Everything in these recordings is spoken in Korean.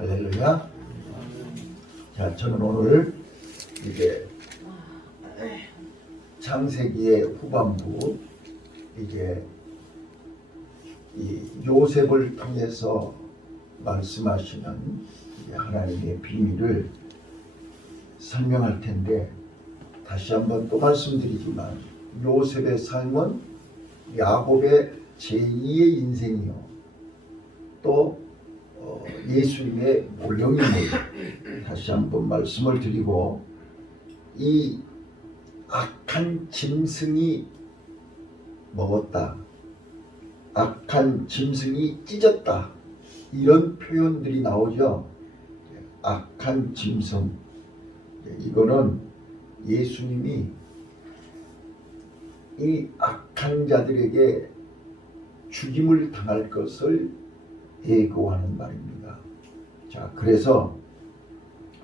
할렐루야. 자, 저는 오늘 이제 창세기의 후반부 이제 이 요셉을 통해서 말씀하시는 하나님의 비밀을 설명할 텐데, 다시 한번 또 말씀드리지만 요셉의 삶은 야곱의 제2의 인생이요, 또 예수님의 모형임을 다시 한번 말씀을 드리고, 이 악한 짐승이 먹었다, 악한 짐승이 찢었다, 이런 표현들이 나오죠. 악한 짐승, 이거는 예수님이 이 악한 자들에게 죽임을 당할 것을 예고하는 말입니다. 자, 그래서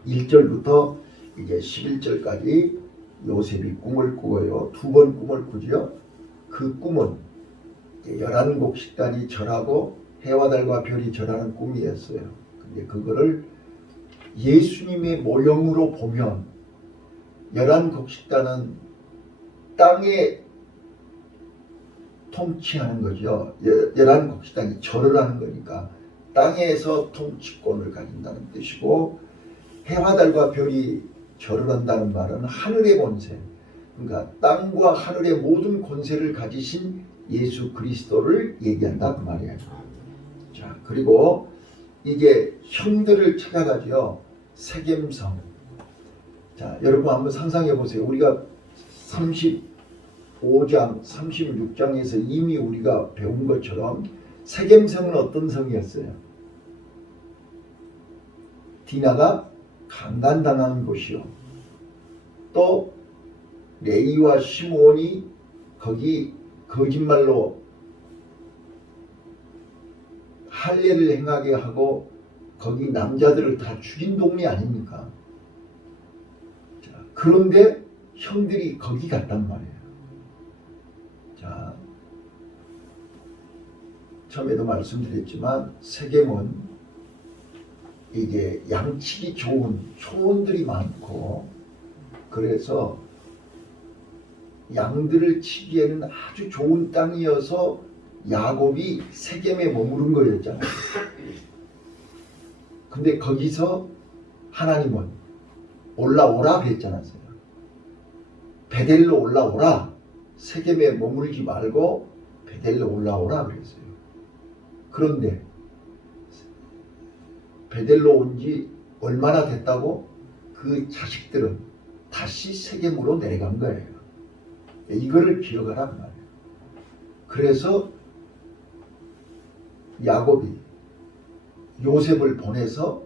1절부터 이제 11절까지 요셉이 꿈을 꾸어요. 두 번 꿈을 꾸죠. 그 꿈은 11곡 식단이 절하고 해와 달과 별이 절하는 꿈이었어요. 근데 그거를 예수님의 모형으로 보면 11곡 식단은 땅에 통치하는 거죠. 11곡 식단이 절을 하는 거니까 땅에서 통치권을 가진다는 뜻이고, 해와 달과 별이 절을 한다는 말은 하늘의 권세, 그러니까 땅과 하늘의 모든 권세를 가지신 예수 그리스도를 얘기한다 그 말이에요. 자, 그리고 이제 형들을 찾아가죠. 세겜성. 자, 여러분 한번 상상해 보세요. 우리가 35장, 36장에서 이미 우리가 배운 것처럼 세겜성은 어떤 성이었어요? 디나가 강간당한 곳이요, 또 레이와 시므온이 거기 거짓말로 할례를 행하게 하고 거기 남자들을 다 죽인 동네 아닙니까? 자, 그런데 형들이 거기 갔단 말이에요. 자, 처음에도 말씀드렸지만 세겜은 이게 양치기 좋은 초원들이 많고, 그래서 양들을 치기에는 아주 좋은 땅이어서 야곱이 세겜에 머무른 거였잖아요. 근데 거기서 하나님은 올라오라 그랬잖아요. 베델로 올라오라, 세겜에 머물지 말고 베델로 올라오라 그랬어요. 그런데 베델로 온 지 얼마나 됐다고? 그 자식들은 다시 세겜으로 내려간 거예요. 이거를 기억하라 그 말이에요. 그래서 야곱이 요셉을 보내서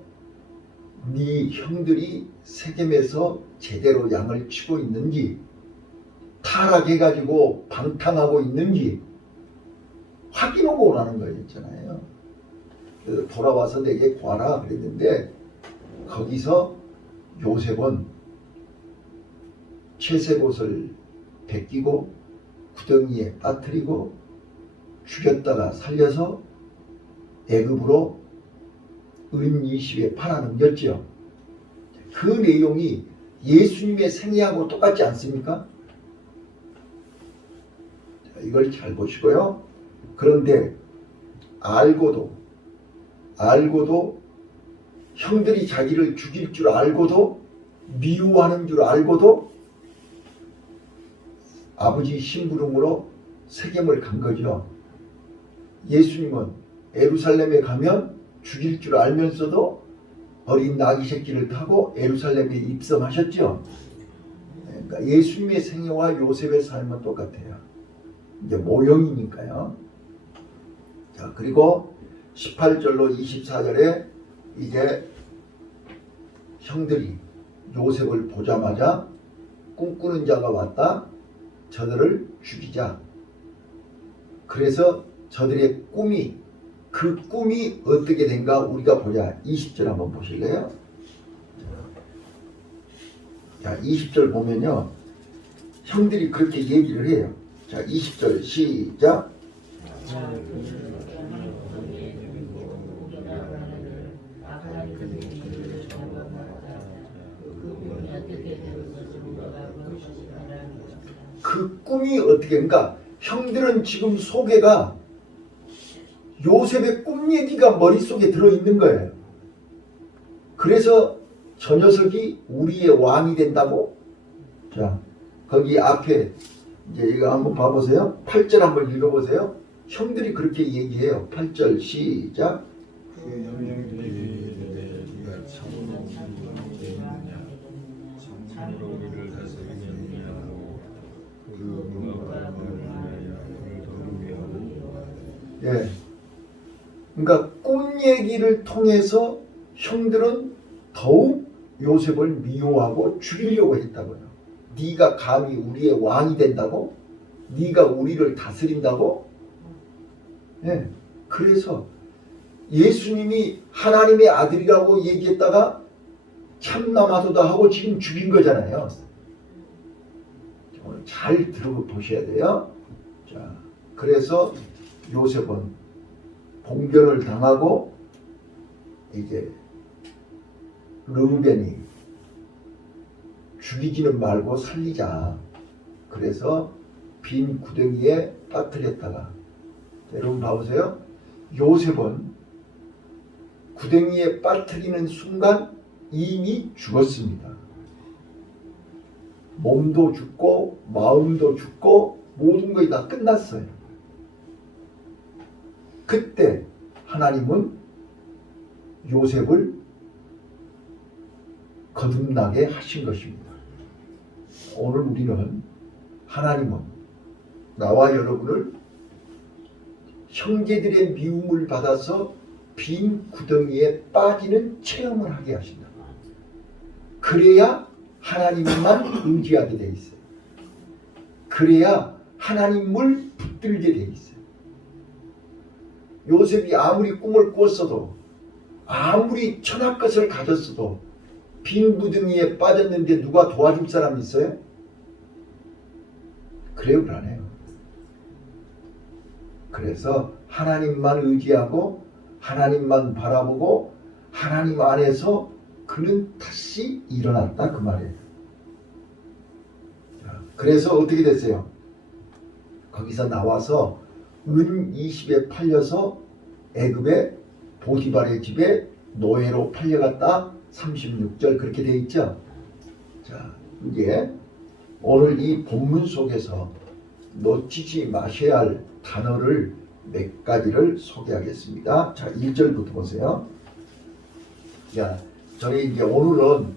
네 형들이 세겜에서 제대로 양을 치고 있는지, 타락해가지고 방탕하고 있는지 확인하고 오라는 거였잖아요. 그래서 돌아와서 내게 구하라 그랬는데, 거기서 요셉은 채색옷을 벗기고 구덩이에 빠뜨리고 죽였다가 살려서 애굽으로 은 20에 팔아넘겼죠. 그 내용이 예수님의 생애하고 똑같지 않습니까? 자, 이걸 잘 보시고요. 그런데 알고도 형들이 자기를 죽일 줄 알고도, 미워하는 줄 알고도 아버지 심부름으로 세겜을 간 거죠. 예수님은 예루살렘에 가면 죽일 줄 알면서도 어린 나귀 새끼를 타고 예루살렘에 입성하셨죠. 그러니까 예수님의 생애와 요셉의 삶은 똑같아요. 이제 모형이니까요. 자, 그리고 18절로 24절에 이제 형들이 요셉을 보자마자 꿈꾸는 자가 왔다, 저들을 죽이자. 그래서 저들의 꿈이, 그 꿈이 어떻게 된가 우리가 보자. 20절 한번 보실래요? 자, 20절 보면요, 형들이 그렇게 얘기를 해요. 자, 20절 시작. 꿈이 어떻게, 그러니까 형들은 지금 소개가 요셉의 꿈 얘기가 머릿속에 들어있는 거예요. 그래서 저 녀석이 우리의 왕이 된다고. 자, 거기 앞에 이제 이거 한번 봐보세요. 8절 한번 읽어보세요. 형들이 그렇게 얘기해요. 8절 시작. 그 영령들에게 네가 참으로 우리를 있느냐, 참으로 우리를 다스리느냐고 그 문화가 예. 그러니까 꿈 얘기를 통해서 형들은 더욱 요셉을 미워하고 죽이려고 했다고요. 네가 감히 우리의 왕이 된다고? 네가 우리를 다스린다고? 예. 그래서 예수님이 하나님의 아들이라고 얘기했다가 참나마도다 하고 지금 죽인 거잖아요. 오늘 잘 들어보셔야 돼요. 자, 그래서 요셉은 봉변을 당하고 이제 르우벤이 죽이지는 말고 살리자. 그래서 빈 구덩이에 빠뜨렸다가, 여러분 봐보세요. 요셉은 구덩이에 빠뜨리는 순간 이미 죽었습니다. 몸도 죽고 마음도 죽고 모든 것이 다 끝났어요. 그때 하나님은 요셉을 거듭나게 하신 것입니다. 오늘 우리는 하나님은 나와 여러분을 형제들의 미움을 받아서 빈 구덩이에 빠지는 체험을 하게 하신다. 그래야 하나님만 의지하게 돼 있어요. 그래야 하나님을 붙들게 돼 있어요. 요셉이 아무리 꿈을 꿨어도, 아무리 천할 것을 가졌어도 빈 구덩이에 빠졌는데 누가 도와줄 사람 있어요? 그래요, 불안해요. 그래서 하나님만 의지하고 하나님만 바라보고 하나님 안에서 그는 다시 일어났다, 그 말이에요. 그래서 어떻게 됐어요? 거기서 나와서 은 20에 팔려서 애굽의 보디발의 집에 노예로 팔려갔다. 36절 그렇게 돼 있죠. 자, 이제 오늘 이 본문 속에서 놓치지 마셔야 할 단어를 몇 가지를 소개하겠습니다. 자, 1절부터 보세요. 자, 저희 이제 오늘은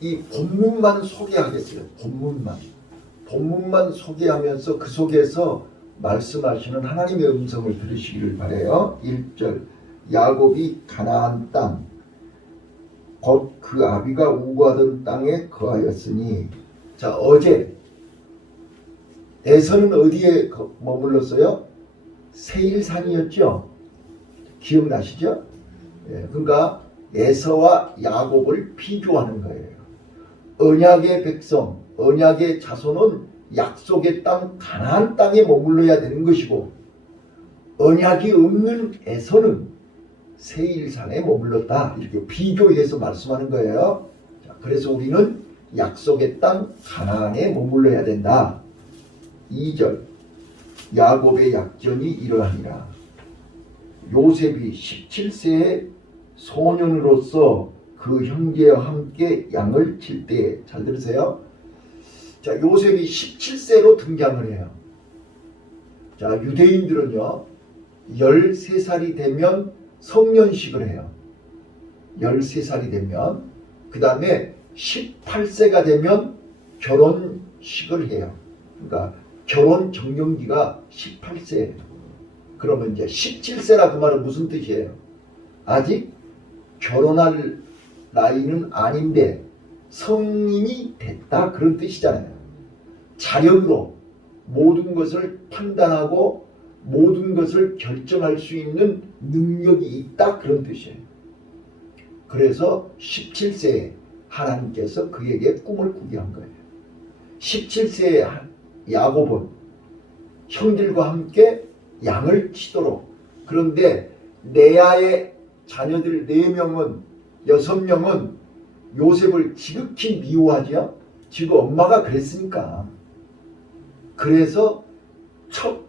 이 본문만 소개하겠어요. 본문만 소개하면서 그 속에서 말씀하시는 하나님의 음성을 들으시기를 바라요. 1절, 야곱이 가나안 땅 곧 그 아비가 우고하던 땅에 거하였으니. 자, 어제 에서는 어디에 머물렀어요? 세일산이었죠. 기억나시죠? 예, 그러니까 에서와 야곱을 비교하는 거예요. 언약의 백성, 언약의 자손은 약속의 땅 가나안 땅에 머물러야 되는 것이고, 언약이 없는 에서는 세일산에 머물렀다. 이렇게 비교해서 말씀하는 거예요. 자, 그래서 우리는 약속의 땅 가나안에 머물러야 된다. 2절, 야곱의 약전이 이러하니라. 요셉이 17세의 소년으로서 그 형제와 함께 양을 칠 때에, 잘 들으세요. 자, 요셉이 17세로 등장을 해요. 자, 유대인들은요 13살이 되면 성년식을 해요. 13살이 되면, 그 다음에 18세가 되면 결혼식을 해요. 그러니까 결혼 정년기가 18세예요. 그러면 이제 17세라 그 말은 무슨 뜻이에요? 아직 결혼할 나이는 아닌데 성인이 됐다, 그런 뜻이잖아요. 자력으로 모든 것을 판단하고 모든 것을 결정할 수 있는 능력이 있다, 그런 뜻이에요. 그래서 17세에 하나님께서 그에게 꿈을 꾸게 한 거예요. 17세의 야곱은 형들과 함께 양을 치도록. 그런데 레아의 자녀들 4명은, 6명은 요셉을 지극히 미워하죠. 지금 엄마가 그랬으니까. 그래서 첫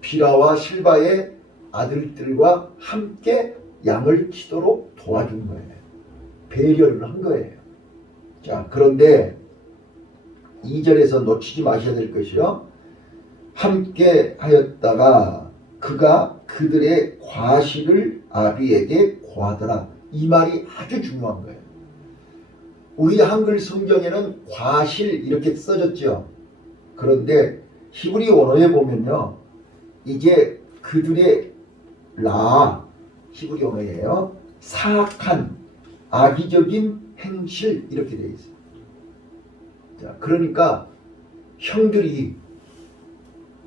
비라와 실바의 아들들과 함께 양을 치도록 도와준 거예요. 배려를 한 거예요. 자, 그런데 2절에서 놓치지 마셔야 될 것이요. 함께 하였다가 그가 그들의 과실을 아비에게 고하더라. 이 말이 아주 중요한 거예요. 우리 한글 성경에는 과실 이렇게 써졌죠. 그런데 히브리 원어에 보면요. 이게 그들의 히브리 언어예요. 사악한 악의적인 행실 이렇게 되어 있어요. 자, 그러니까 형들이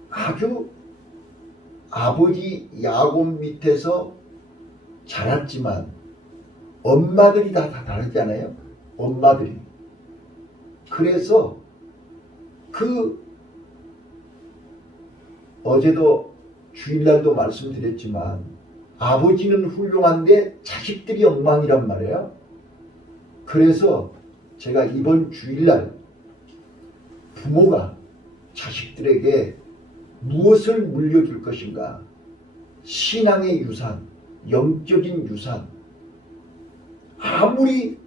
아주 아버지 야곱 밑에서 자랐지만 엄마들이 다 다르잖아요. 엄마들이. 그래서 어제도 주일날도 말씀드렸지만 아버지는 훌륭한데 자식들이 엉망이란 말이에요. 그래서 제가 이번 주일날 부모가 자식들에게 무엇을 물려줄 것인가? 신앙의 유산, 영적인 유산. 아무리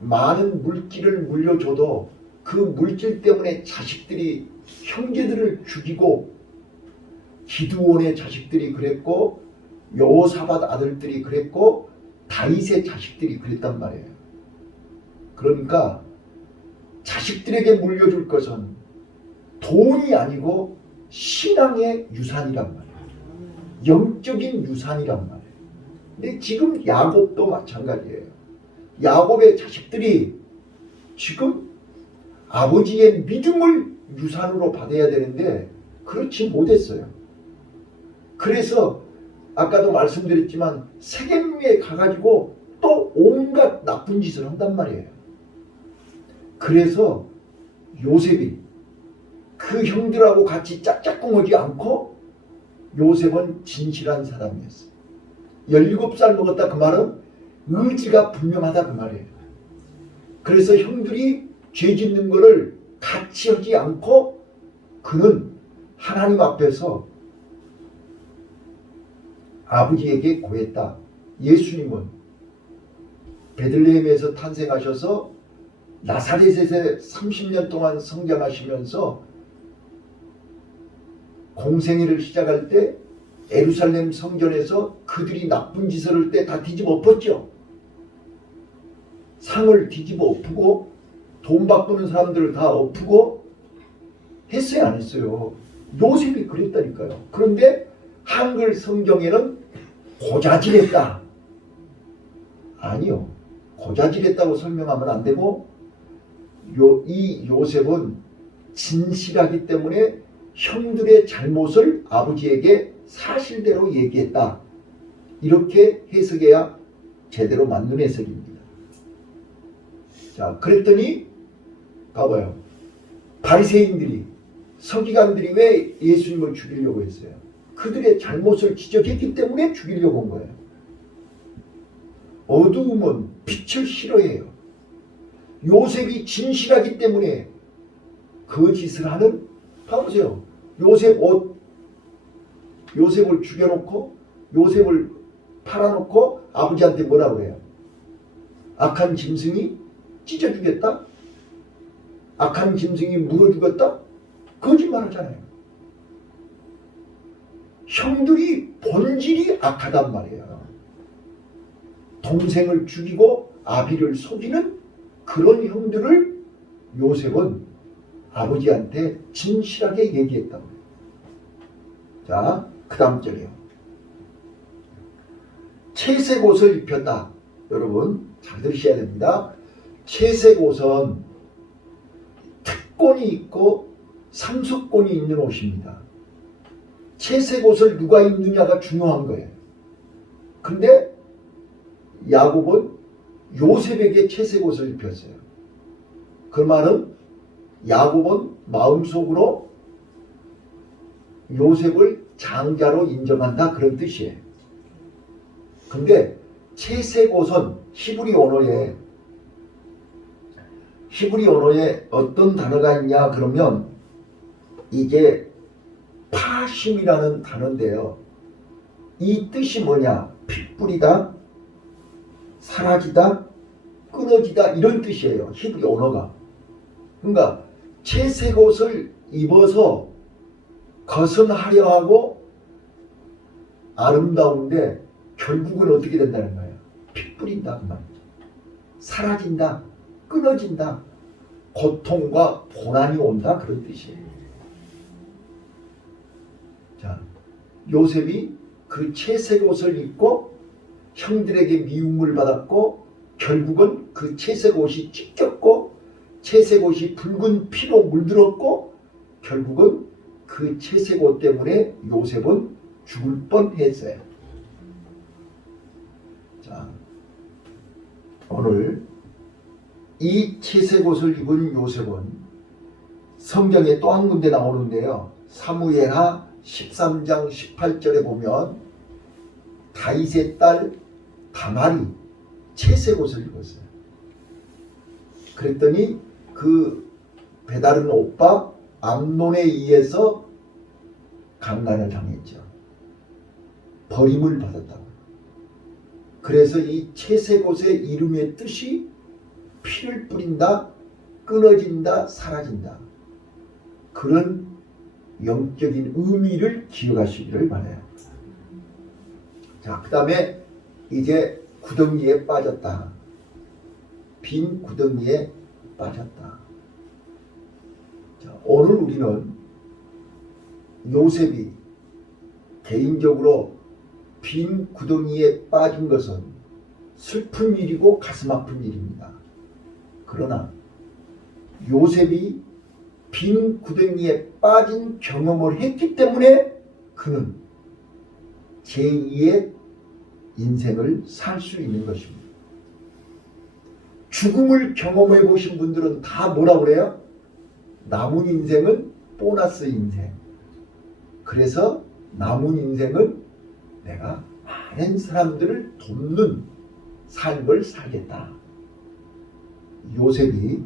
많은 물질을 물려줘도 그 물질 때문에 자식들이 형제들을 죽이고 기드온의 자식들이 그랬고 여호사밧 아들들이 그랬고 다윗의 자식들이 그랬단 말이에요. 그러니까 자식들에게 물려줄 것은 돈이 아니고 신앙의 유산이란 말이에요. 영적인 유산이란 말이에요. 근데 지금 야곱도 마찬가지예요. 야곱의 자식들이 지금 아버지의 믿음을 유산으로 받아야 되는데 그렇지 못했어요. 그래서 아까도 말씀드렸지만 세겜에 가가지고 또 온갖 나쁜 짓을 한단 말이에요. 그래서 요셉이 그 형들하고 같이 짝짝꿍하지 않고 요셉은 진실한 사람이었어요. 17살 먹었다 그 말은 의지가 분명하다 그 말이에요. 그래서 형들이 죄 짓는 것을 같이 하지 않고 그는 하나님 앞에서 아버지에게 고했다. 예수님은 베들레헴에서 탄생하셔서 나사렛에서 30년 동안 성장하시면서 공생애를 시작할 때 예루살렘 성전에서 그들이 나쁜 짓을 할 때 다 뒤집어 엎었죠. 상을 뒤집어 엎고 돈 바꾸는 사람들을 다 엎고 했어요, 안 했어요? 요셉이 그랬다니까요. 그런데 한글 성경에는 고자질했다. 아니요. 고자질했다고 설명하면 안 되고 이 요셉은 진실하기 때문에 형들의 잘못을 아버지에게 사실대로 얘기했다. 이렇게 해석해야 제대로 맞는 해석입니다. 자, 그랬더니 봐봐요. 바리새인들이 서기관들이 왜 예수님을 죽이려고 했어요? 그들의 잘못을 지적했기 때문에 죽이려고 한 거예요. 어두움은 빛을 싫어해요. 요셉이 진실하기 때문에 거짓을 하는, 봐보세요. 요셉을 죽여놓고 요셉을 팔아놓고 아버지한테 뭐라고 해요? 악한 짐승이 찢어주겠다? 악한 짐승이 물어주겠다? 거짓말하잖아요. 형들이 본질이 악하단 말이에요. 동생을 죽이고 아비를 속이는 그런 형들을 요셉은 아버지한테 진실하게 얘기했단 말이에요. 자, 그 다음 절이요. 채색 옷을 입혔다. 여러분 잘 들으셔야 됩니다. 채색 옷은 특권이 있고 상속권이 있는 옷입니다. 채색 옷을 누가 입느냐가 중요한 거예요. 근데 야곱은 요셉에게 채색 옷을 입혔어요. 그 말은 야곱은 마음속으로 요셉을 장자로 인정한다 그런 뜻이에요. 근데 채색 옷은 히브리 언어에 어떤 단어가 있냐 그러면 이게 파심이라는 단어인데요. 이 뜻이 뭐냐? 핏불이다, 사라지다, 끊어지다 이런 뜻이에요. 히브리 언어가. 그러니까 채색 옷을 입어서 거선하려 하고 아름다운데 결국은 어떻게 된다는 거예요? 핏불인다 그 말이죠. 사라진다, 끊어진다, 고통과 고난이 온다 그런 뜻이에요. 자, 요셉이 그 채색 옷을 입고 형들에게 미움을 받았고 결국은 그 채색 옷이 찢겼고 채색 옷이 붉은 피로 물들었고 결국은 그 채색 옷 때문에 요셉은 죽을 뻔했어요. 자, 오늘 이 채색 옷을 입은 요셉은 성경에 또 한 군데 나오는데요. 사무엘하 13장 18절에 보면 다윗의 딸 다말이 채색 옷을 입었어요. 그랬더니 그 배다른 오빠 암논에 의해서 강간을 당했죠. 버림을 받았다고. 그래서 이 채색 옷의 이름의 뜻이 피를 뿌린다, 끊어진다, 사라진다. 그런 영적인 의미를 기억하시기를 바라요. 자, 그 다음에 이제 구덩이에 빠졌다. 빈 구덩이에 빠졌다. 자, 오늘 우리는 요셉이 개인적으로 빈 구덩이에 빠진 것은 슬픈 일이고 가슴 아픈 일입니다. 그러나 요셉이 빈 구덩이에 빠진 경험을 했기 때문에 그는 제2의 인생을 살 수 있는 것입니다. 죽음을 경험해 보신 분들은 다 뭐라 그래요? 남은 인생은 보너스 인생. 그래서 남은 인생은 내가 많은 사람들을 돕는 삶을 살겠다. 요셉이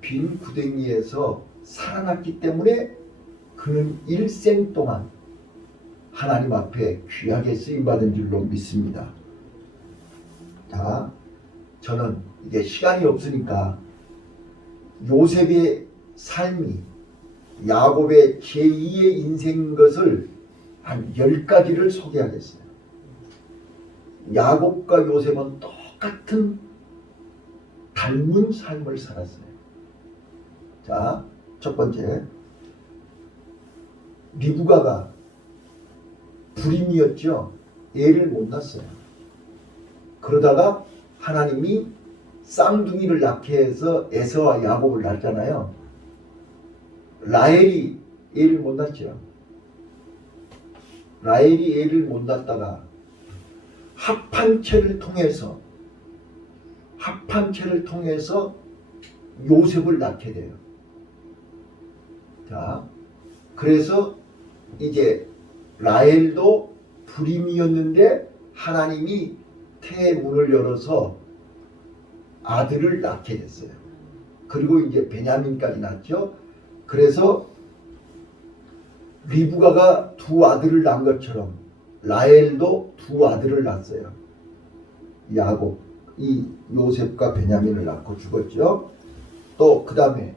빈 구덩이에서 살아났기 때문에 그는 일생 동안 하나님 앞에 귀하게 쓰임받은 줄로 믿습니다. 자, 저는 이제 시간이 없으니까 요셉의 삶이 야곱의 제2의 인생인 것을 한 10가지를 소개하겠어요. 야곱과 요셉은 똑같은 닮은 삶을 살았어요. 자, 첫 번째, 리브가가 불임이었죠. 애를 못 낳았어요. 그러다가 하나님이 쌍둥이를 낳게 해서 에서와 야곱을 낳잖아요. 라헬이 애를 못 낳죠. 라헬이 애를 못 낳다가 합판체를 통해서 요셉을 낳게 돼요. 자, 그래서 이제 라헬도 불임이었는데 하나님이 태의 문을 열어서 아들을 낳게 됐어요. 그리고 이제 베냐민까지 낳죠. 그래서 리브가가 두 아들을 낳은 것처럼 라헬도 두 아들을 낳았어요. 야곱, 이 요셉과 베냐민을 낳고 죽었죠. 또 그 다음에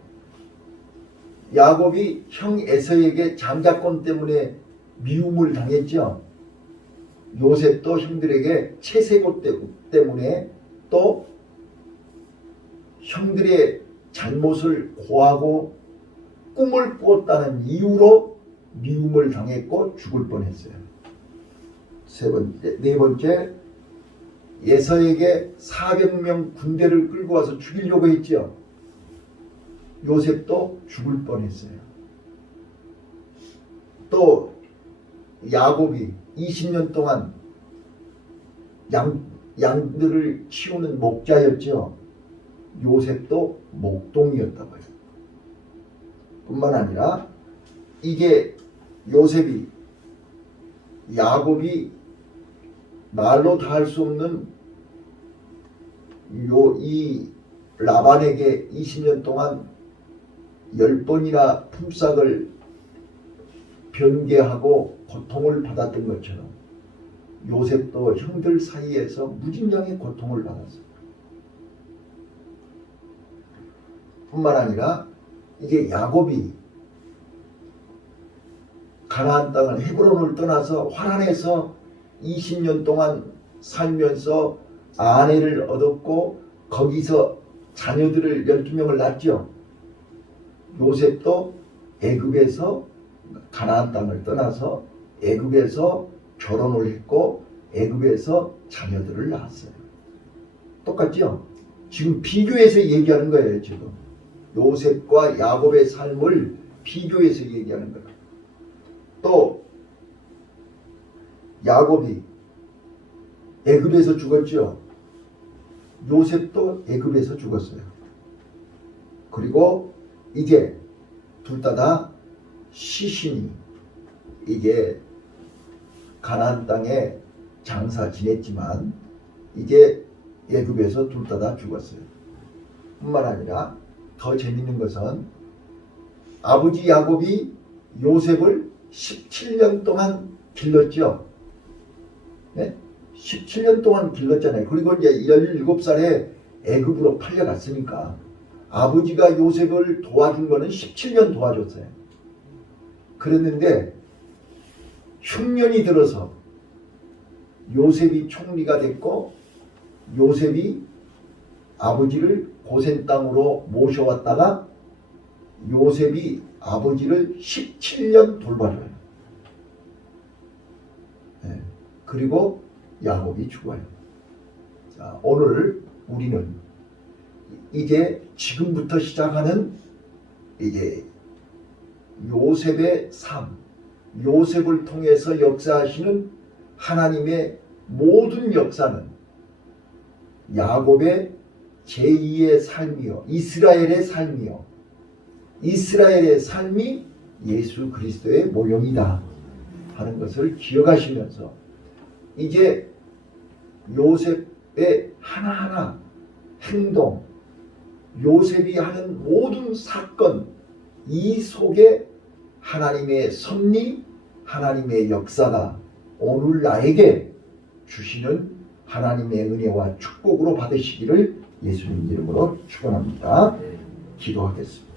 야곱이 형 에서에게 장자권 때문에 미움을 당했죠. 요셉도 형들에게 채색옷 때문에 또 형들의 잘못을 고하고 꿈을 꾸었다는 이유로 미움을 당했고 죽을 뻔했어요. 네 번째, 예서에게 400명 군대를 끌고 와서 죽이려고 했죠. 요셉도 죽을 뻔했어요. 또 야곱이 20년 동안 양들을 키우는 목자였죠. 요셉도 목동이었다고 해요. 뿐만 아니라 이게 요셉이 야곱이 말로 다 할 수 없는 이 라반에게 20년 동안 10번이나 품삯을 변개하고 고통을 받았던 것처럼 요셉도 형들 사이에서 무진장의 고통을 받았어요. 뿐만 아니라 이제 야곱이 가나안 땅을 헤브론을 떠나서 화란에서 20년 동안 살면서 아내를 얻었고 거기서 자녀들을 12명을 낳죠. 요셉도 애굽에서 가나안 땅을 떠나서 애굽에서 결혼을 했고 애굽에서 자녀들을 낳았어요. 똑같죠? 지금 비교해서 얘기하는 거예요. 지금 요셉과 야곱의 삶을 비교해서 얘기하는 거예요. 또 야곱이 애굽에서 죽었죠. 요셉도 애굽에서 죽었어요. 그리고 이제 둘 다 시신이 이제 가나안 땅에 장사 지냈지만 이제 애굽에서 둘 다 죽었어요. 뿐만 아니라 더 재밌는 것은 아버지 야곱이 요셉을 17년 동안 길렀죠. 네? 17년 동안 길렀잖아요. 그리고 이제 17살에 애굽으로 팔려갔으니까 아버지가 요셉을 도와준 거는 17년 도와줬어요. 그랬는데 흉년이 들어서 요셉이 총리가 됐고 요셉이 아버지를 고센 땅으로 모셔왔다가 요셉이 아버지를 17년 돌봐줘요. 네. 그리고 야곱이 죽어요. 자, 오늘 우리는 이제 지금부터 시작하는 이제 요셉의 삶, 요셉을 통해서 역사하시는 하나님의 모든 역사는 야곱의 제2의 삶이요, 이스라엘의 삶이요, 이스라엘의 삶이 예수 그리스도의 모형이다 하는 것을 기억하시면서 이제 요셉의 하나하나 행동, 요셉이 하는 모든 사건, 이 속에 하나님의 섭리, 하나님의 역사가 오늘 나에게 주시는 하나님의 은혜와 축복으로 받으시기를 예수님 이름으로 축원합니다. 기도하겠습니다.